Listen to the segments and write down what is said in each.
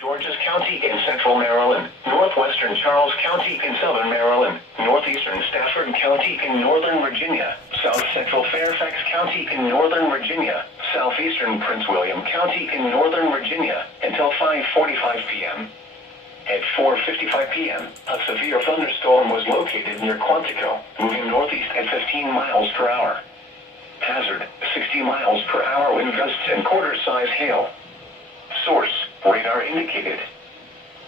Georges County in central Maryland, northwestern Charles County in southern Maryland, northeastern Stafford County in northern Virginia, south central Fairfax County in northern Virginia, southeastern Prince William County in northern Virginia, until 5:45 p.m. At 4:55 p.m., a severe thunderstorm was located near Quantico, moving northeast at 15 miles per hour. Hazard, 60 miles per hour wind gusts and quarter-size hail. Source, radar indicated.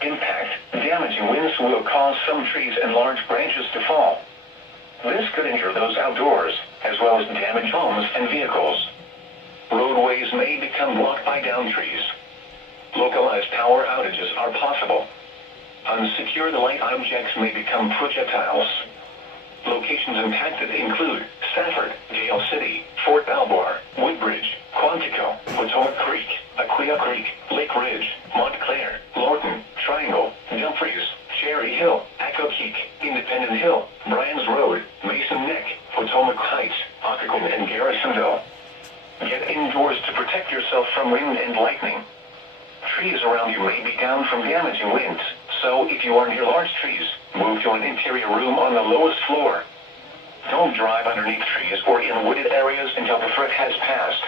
Impact, damaging winds will cause some trees and large branches to fall. This could injure those outdoors, as well as damage homes and vehicles. Roadways may become blocked by downed trees. Localized power outages are possible. Unsecured light objects may become projectiles. Locations impacted include Stafford, Gale City, Fort Belvoir, Woodbridge, Quantico, Potomac Creek, Aquia Creek, Lake Ridge, Montclair, Lorton, Triangle, Dumfries, Cherry Hill, Accokeek, Independent Hill, Bryan's Road, Mason Neck, Potomac Heights, Occoquan, and Garrisonville. Get indoors to protect yourself from wind and lightning. Trees around you may be down from damaging winds, so if you are near large trees, move to an interior room on the lowest floor. Don't drive underneath trees or in wooded areas until the threat has passed.